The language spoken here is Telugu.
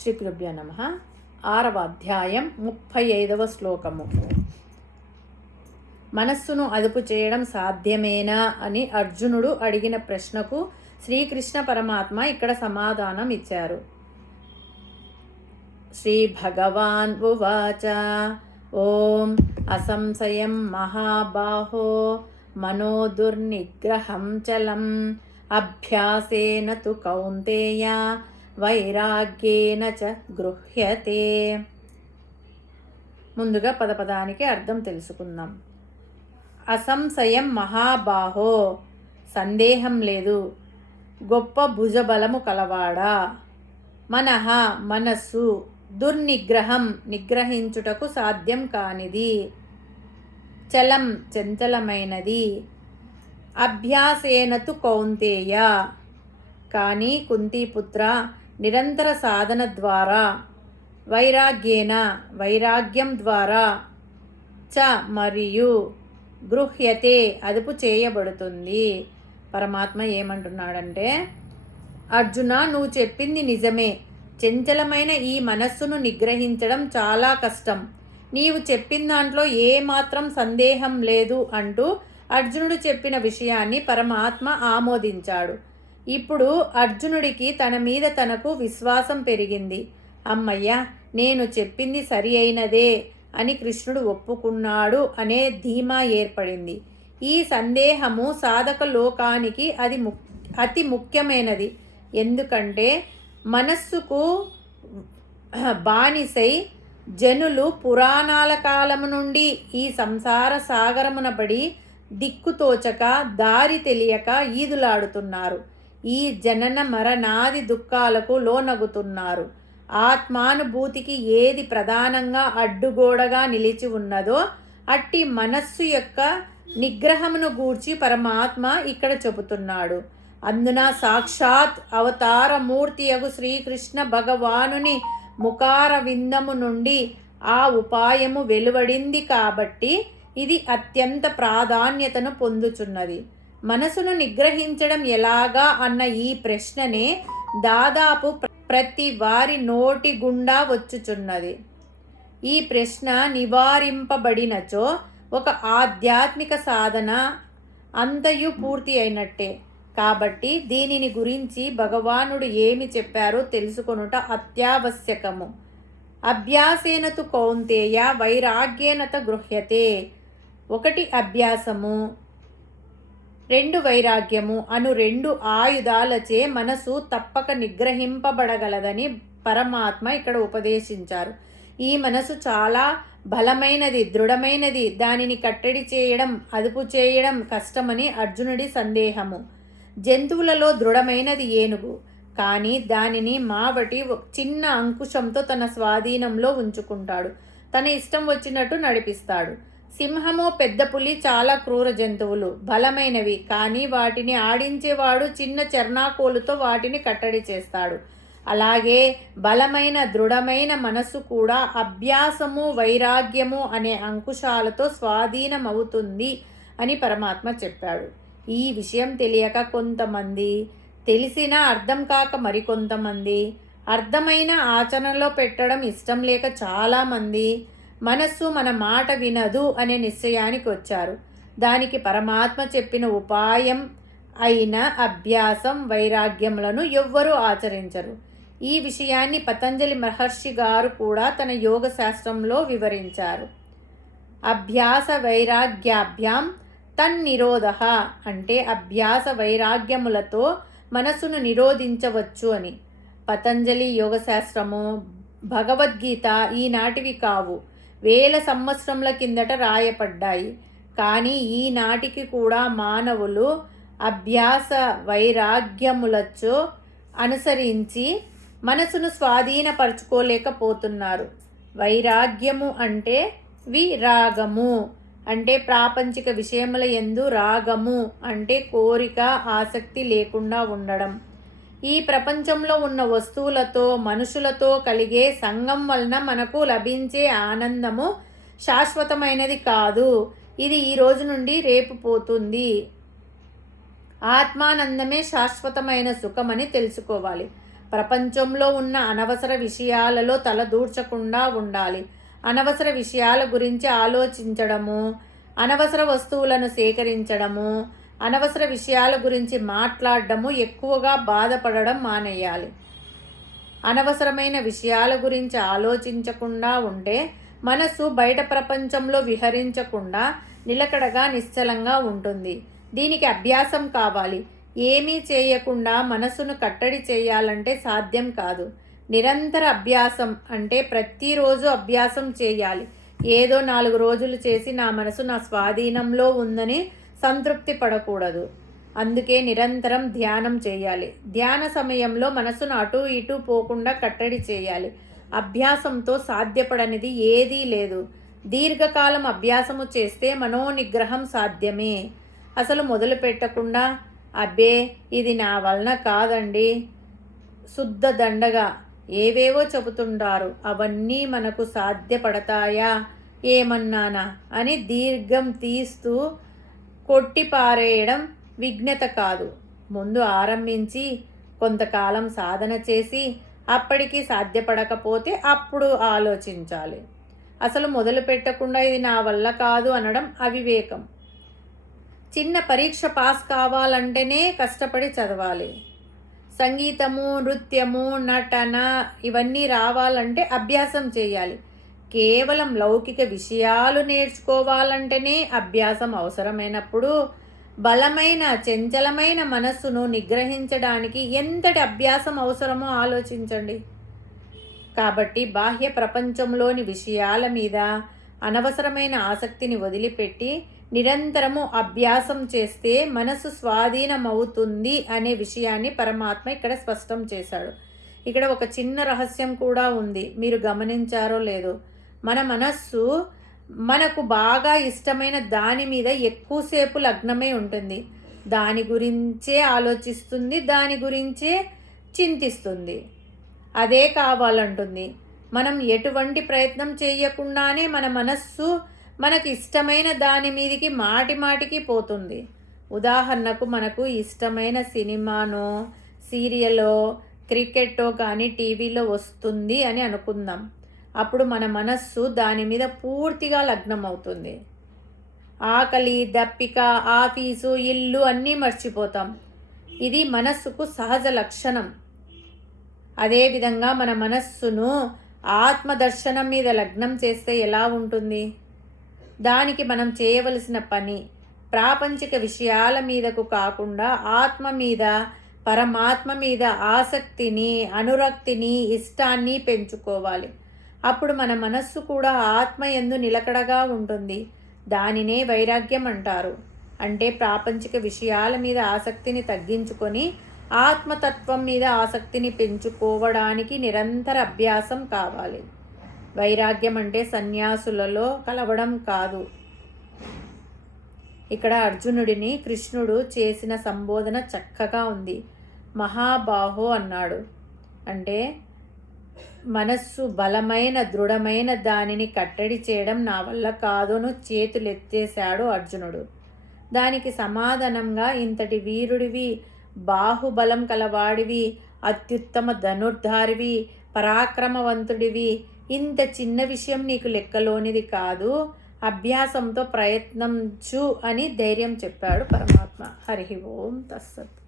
శ్రీ గురుభ్యో నమః. 6వ అధ్యాయం 35వ శ్లోకము. మనస్సును అదుపు చేయడం సాధ్యమేనా అని అర్జునుడు అడిగిన ప్రశ్నకు శ్రీకృష్ణ పరమాత్మ ఇక్కడ సమాధానం ఇచ్చారు. శ్రీ భగవాన్ ఉవాచ ఓం అసంశయం మహాబాహో మనో దుర్నిగ్రహం చలం అభ్యాసేన తు కౌంతేయ వైరాగ్యేన చ గృహ్యతే. ముందుగా పదపదానికి అర్థం తెలుసుకుందాం. అసంశయం మహాబాహో, సందేహం లేదు, గొప్ప భుజబలము కలవాడా. మనః, మనస్సు, దుర్నిగ్రహం, నిగ్రహించుటకు సాధ్యం కానిది, చలం, చంచలమైనది, అభ్యాసేనతు కౌంతేయ, కానీ కుంతీపుత్ర నిరంతర సాధన ద్వారా, వైరాగ్యేన, వైరాగ్యం ద్వారా, చ మరియు గృహ్యతే, అదుపు చేయబడుతుంది. పరమాత్మ ఏమంటున్నాడంటే, అర్జున, నువ్వు చెప్పింది నిజమే. చంచలమైన ఈ మనస్సును నిగ్రహించడం చాలా కష్టం. నీవు చెప్పిన దాంట్లో ఏమాత్రం సందేహం లేదు అంటూ అర్జునుడు చెప్పిన విషయాన్ని పరమాత్మ ఆమోదించాడు. ఇప్పుడు అర్జునుడికి తన మీద తనకు విశ్వాసం పెరిగింది. అమ్మయ్య, నేను చెప్పింది సరి అయినదే అని కృష్ణుడు ఒప్పుకున్నాడు అనే ధీమా ఏర్పడింది. ఈ సందేహము సాధక లోకానికి అతి ముఖ్యమైనది. ఎందుకంటే మనస్సుకు బానిసై జనులు పురాణాల కాలము నుండి ఈ సంసార సాగరమున పడి దిక్కుతోచక దారి తెలియక ఈదులాడుతున్నారు. ఈ జనన మరణాది దుఃఖాలకు లోనగుతున్నారు. ఆత్మానుభూతికి ఏది ప్రధానంగా అడ్డుగోడగా నిలిచి ఉన్నదో అట్టి మనస్సు యొక్క నిగ్రహమును గూర్చి పరమాత్మ ఇక్కడ చెబుతున్నాడు. అందున సాక్షాత్ అవతారమూర్తియగు శ్రీకృష్ణ భగవానుని ముఖార విందము నుండి ఆ ఉపాయము వెలువడింది. కాబట్టి ఇది అత్యంత ప్రాధాన్యతను పొందుచున్నది. మనసును నిగ్రహించడం ఎలాగా అన్న ఈ ప్రశ్ననే దాదాపు ప్రతి వారి నోటి గుండా వచ్చుచున్నది. ఈ ప్రశ్న నివారింపబడినచో ఒక ఆధ్యాత్మిక సాధన అంతయు పూర్తి అయినట్టే. కాబట్టి దీనిని గురించి భగవానుడు ఏమి చెప్పారో తెలుసుకొనుట అత్యావశ్యకము. అభ్యాసేనతు కౌంతేయ వైరాగ్యేనత గృహ్యతే. 1 అభ్యాసము, 2 వైరాగ్యము అను 2 ఆయుధాలచే మనసు తప్పక నిగ్రహింపబడగలదని పరమాత్మ ఇక్కడ ఉపదేశించారు. ఈ మనసు చాలా బలమైనది, దృఢమైనది. దానిని కట్టడి చేయడం, అదుపు చేయడం కష్టమని అర్జునుడి సందేహము. జంతువులలో దృఢమైనది ఏనుగు. కానీ దానిని మావటి చిన్న అంకుశంతో తన స్వాధీనంలో ఉంచుకుంటాడు. తన ఇష్టం వచ్చినట్టు నడిపిస్తాడు. సింహము, పెద్ద పులి చాలా క్రూర జంతువులు, బలమైనవి. కానీ వాటిని ఆడించేవాడు చిన్న చెర్నాకోలుతో వాటిని కట్టడి చేస్తాడు. అలాగే బలమైన దృఢమైన మనస్సు కూడా అభ్యాసము, వైరాగ్యము అనే అంకుశాలతో స్వాధీనమవుతుంది అని పరమాత్మ చెప్పాడు. ఈ విషయం తెలియక కొంతమంది, తెలిసినా అర్థం కాక మరికొంతమంది, అర్థమైన ఆచరణలో పెట్టడం ఇష్టం లేక చాలామంది మనస్సు మన మాట వినదు అనే నిశ్చయానికి వచ్చారు. దానికి పరమాత్మ చెప్పిన ఉపాయం అయిన అభ్యాసం, వైరాగ్యములను ఎవ్వరూ ఆచరించరు. ఈ విషయాన్ని పతంజలి మహర్షి గారు కూడా తన యోగ శాస్త్రంలో వివరించారు. అభ్యాస వైరాగ్యాభ్యాం తన్నిరోధ అంటే అభ్యాస వైరాగ్యములతో మనసును నిరోధించవచ్చు అని. పతంజలి యోగశాస్త్రము, భగవద్గీత ఈనాటివి కావు, వేల సంవత్సరముల కిందట రాయపడ్డాయి. కానీ ఈనాటికి కూడా మానవులు అభ్యాస వైరాగ్యములచో అనుసరించి మనసును స్వాధీనపరచుకోలేకపోతున్నారు. వైరాగ్యము అంటే విరాగము అంటే ప్రాపంచిక విషయముల యందు, రాగము అంటే కోరిక, ఆసక్తి లేకుండా ఉండడం. ఈ ప్రపంచంలో ఉన్న వస్తువులతో, మనుషులతో కలిగే సంగం వలన మనకు లభించే ఆనందము శాశ్వతమైనది కాదు. ఇది ఈ రోజు నుండి రేపు పోతుంది. ఆత్మానందమే శాశ్వతమైన సుఖమని తెలుసుకోవాలి. ప్రపంచంలో ఉన్న అనవసర విషయాలలో తలదూర్చకుండా ఉండాలి. అనవసర విషయాల గురించి ఆలోచించడము, అనవసర వస్తువులను సేకరించడము, అనవసర విషయాల గురించి మాట్లాడడము, ఎక్కువగా బాధపడడం మానేయాలి. అనవసరమైన విషయాల గురించి ఆలోచించకుండా ఉంటే మనసు బయట ప్రపంచంలో విహరించకుండా నిలకడగా నిశ్చలంగా ఉంటుంది. దీనికి అభ్యాసం కావాలి. ఏమీ చేయకుండా మనసును కట్టడి చేయాలంటే సాధ్యం కాదు. నిరంతర అభ్యాసం అంటే ప్రతిరోజు అభ్యాసం చేయాలి. ఏదో 4 రోజులు చేసి నా మనసు నా స్వాధీనంలో ఉందని సంతృప్తి పడకూడదు. అందుకే నిరంతరం ధ్యానం చేయాలి. ధ్యాన సమయంలో మనసును అటు ఇటు పోకుండా కట్టడి చేయాలి. అభ్యాసంతో సాధ్యపడనిది ఏదీ లేదు. దీర్ఘకాలం అభ్యాసము చేస్తే మనోనిగ్రహం సాధ్యమే. అసలు మొదలు పెట్టకుండా అబ్బే ఇది నా వలన కాదండి, శుద్ధ దండగా ఏవేవో చెబుతుంటారు, అవన్నీ మనకు సాధ్యపడతాయా ఏమన్నానా అని దీర్ఘం తీస్తూ కొట్టిపారేయడం విజ్ఞత కాదు. ముందు ఆరంభించి కొంతకాలం సాధన చేసి అప్పటికి సాధ్యపడకపోతే అప్పుడు ఆలోచించాలి. అసలు మొదలు పెట్టకుండా ఇది నా వల్ల కాదు అనడం అవివేకం. చిన్న పరీక్ష పాస్ కావాలంటేనే కష్టపడి చదవాలి. సంగీతము, నృత్యము, నటన ఇవన్నీ రావాలంటే అభ్యాసం చేయాలి. కేవలం లౌకిక విషయాలు నేర్చుకోవాలంటేనే అభ్యాసం అవసరమైనప్పుడు బలమైన చంచలమైన మనస్సును నిగ్రహించడానికి ఎంతటి అభ్యాసం అవసరమో ఆలోచించండి. కాబట్టి బాహ్య ప్రపంచంలోని విషయాల మీద అనవసరమైన ఆసక్తిని వదిలిపెట్టి నిరంతరము అభ్యాసం చేస్తే మనసు స్వాధీనమవుతుంది అనే విషయాన్ని పరమాత్మ ఇక్కడ స్పష్టం చేశాడు. ఇక్కడ ఒక చిన్న రహస్యం కూడా ఉంది, మీరు గమనించారో లేదో. మన మనస్సు మనకు బాగా ఇష్టమైన దాని మీద ఎక్కువసేపు లగ్నమై ఉంటుంది. దాని గురించే ఆలోచిస్తుంది, దాని గురించే చింతిస్తుంది, అదే కావాలంటుంది. మనం ఎటువంటి ప్రయత్నం చేయకుండానే మన మనస్సు మనకు ఇష్టమైన దాని మీదికి మాటి మాటికి పోతుంది. ఉదాహరణకు మనకు ఇష్టమైన సినిమానో, సీరియలో, క్రికెట్టో కానీ టీవీలో వస్తుంది అని అనుకుందాం. అప్పుడు మన మనస్సు దాని మీద పూర్తిగా లగ్నం అవుతుంది. ఆకలి, దప్పిక, ఆఫీసు, ఇల్లు అన్నీ మర్చిపోతాం. ఇది మనస్సుకు సహజ లక్షణం. అదేవిధంగా మన మనస్సును ఆత్మదర్శనం మీద లగ్నం చేస్తే ఎలా ఉంటుంది? దానికి మనం చేయవలసిన పని ప్రాపంచిక విషయాల మీదకు కాకుండా ఆత్మ మీద, పరమాత్మ మీద ఆసక్తిని, అనురక్తిని, ఇష్టాన్ని పెంచుకోవాలి. అప్పుడు మన మనస్సు కూడా ఆత్మ యందు నిలకడగా ఉంటుంది. దానినే వైరాగ్యం అంటారు. అంటే ప్రాపంచిక విషయాల మీద ఆసక్తిని తగ్గించుకొని ఆత్మతత్వం మీద ఆసక్తిని పెంచుకోవడానికి నిరంతర అభ్యాసం కావాలి. వైరాగ్యం అంటే సన్యాసులలో కలవడం కాదు. ఇక్కడ అర్జునుడిని కృష్ణుడు చేసిన సంబోధన చక్కగా ఉంది. మహాబాహో అన్నాడు. అంటే మనస్సు బలమైన దృఢమైన దానిని కట్టడి చేయడం నా వల్ల కాదును చేతులెత్తేశాడు అర్జునుడు. దానికి సమాధానంగా ఇంతటి వీరుడివి, బాహుబలం కలవాడివి, అత్యుత్తమ ధనుర్ధారివి, పరాక్రమవంతుడివి, ఇంత చిన్న విషయం నీకు లెక్కలోనిది కాదు, అభ్యాసంతో ప్రయత్నించు అని ధైర్యం చెప్పాడు పరమాత్మ. హరి ఓం తస్సత్.